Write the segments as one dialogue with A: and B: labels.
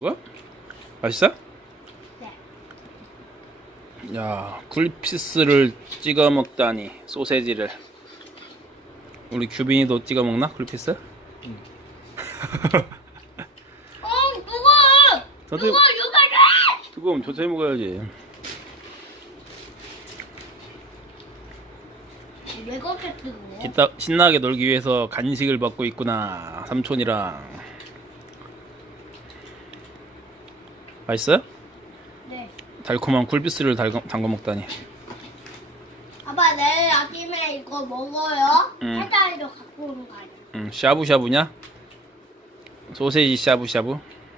A: 뭐야? 맛있어?
B: 네.
A: 야, 굴피스를 찍어 먹다니. 소세지를. 우리 규빈이도 찍어 먹나? 굴피스?
B: 뜨거워!
A: 저도
B: 뜨거워, 이거
A: 뜨거우면 천천히 먹어야지.
B: 왜 그렇게 뜨거워?
A: 이따 신나게 놀기 위해서 간식을 받고 있구나. 삼촌이랑. 맛있어요?
B: 네.
A: 달콤한 굴피스를 담궈 먹다니.
B: 아빠 내일 아침에 이거 먹어요?
A: 응.
B: 해다리로 갖고 오는 거 아니야?
A: 샤브샤브냐? 소세지 샤브샤브?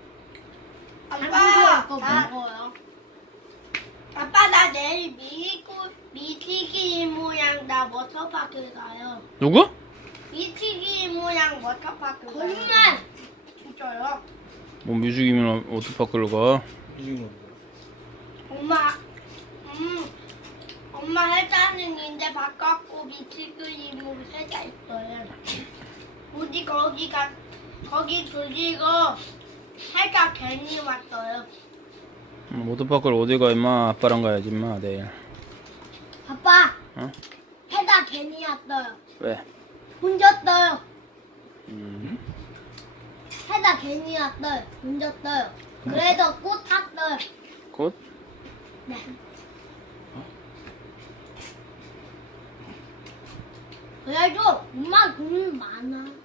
B: 아빠 이거 먹어요. 아빠 나 내일 미치기 모양 나 워터파크 가요.
A: 누구?
B: 미치기 모양 워터파크 가요. 거짓말! 진짜요?
A: 뭐 뮤직이면 워터파크를 가.
B: 엄마, 엄마 해자는인데 바꿨고 미치그림으로 해자 있어요. 우리 거기 두시고 해가 괜히 왔어요.
A: 워터파크를 어디 가 임마. 아빠랑 가야지 임마 내일.
B: 아빠,
A: 어?
B: 해가 괜히 왔어요.
A: 왜?
B: 혼자 떠요.
A: 음.
B: 해가 괜히 왔어요. 혼자 떠요. 그래서 꽃 탔어요.
A: 곧?
B: 네. 그래도 엄마 돈 많아.